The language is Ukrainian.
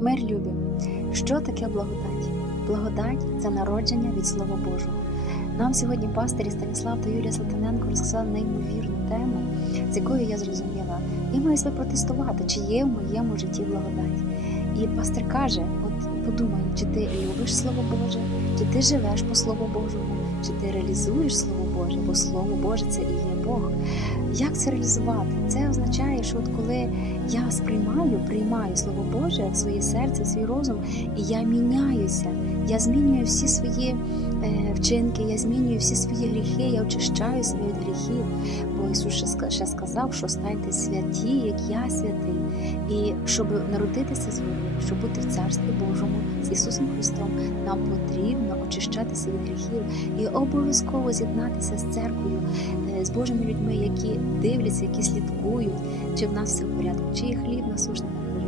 Мир любі. Що таке благодать? Благодать це народження від Слова Божого. Нам сьогодні пастирі Станіслав та Юлія Салтаненко розказали неймовірну тему, з якою я зрозуміла, я маю себе протестувати, чи є в моєму житті благодать. І пастир каже: от подумай, чи ти любиш Слово Боже, чи ти живеш по Слову Божому, чи ти реалізуєш Слово Боже, бо Слово Боже це і є Бог. Як це реалізувати? Це означає, що от коли я сприймаю, приймаю Слово Боже в своє серце, в свій розум, і я міняюся. Я змінюю всі свої е, вчинки, я змінюю всі свої гріхи, я очищаю себе від гріхів. Бо Ісус ще, сказав, що станьте святі, як я святий. І щоб народитися з води, щоб бути в Царстві Божому з Ісусом Христом, нам потрібно очищатися від гріхів і обов'язково з'єднатися з церквою, е, з Божими людьми, які дивляться, які слідкують, чи в нас все в порядку, чи є хліб насушний на